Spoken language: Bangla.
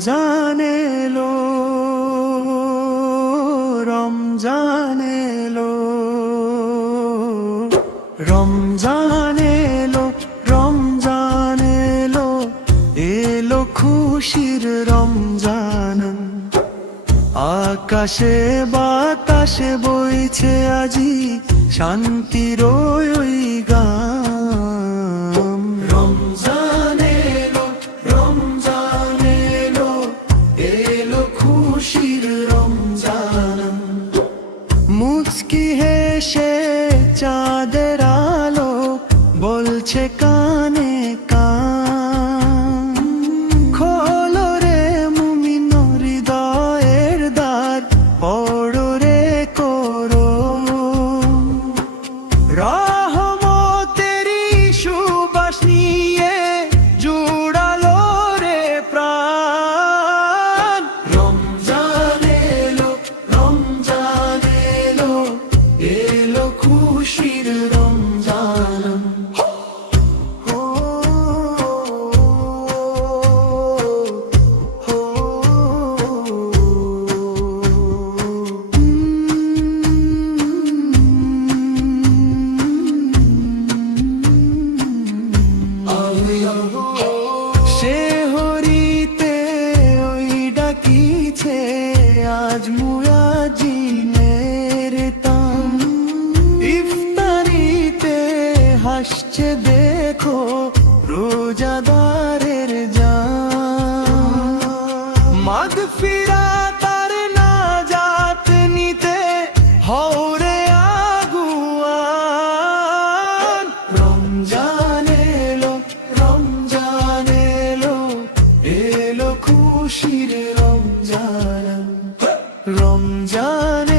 রমজান এলো, রমজান এলো, রমজান এলো, রমজান এলো, এলো খুশির রমজান। আকাশে বাতাসে বইছে আজি শান্তির ওই গান। রমজান এলো, রমজান এলো, এলো খুশির রমজান। মুচকি হেসে চাঁদের আলো বলছে কানে কান, খোলো রে মুমিন হৃদয়ের দ্বার, পড়ো রে কোরআন। রহমতেরই সুবাস নিয়ে জুড়ালো রে প্রাণ। রমজান এলো, রমজান এলো, এলো খুশির রমজান। সে হরিতে ওই ডাকিছে আজ মুয়াজ্জিনের তান। ইফতারিতে হাসছে দেখো রোজাদারের জান। মাগফিরাত আর নাজাত নিতে হওরে আগুয়ান। রমজান এলো, রমজান এলো, এলো খুশির রমজান। রমজান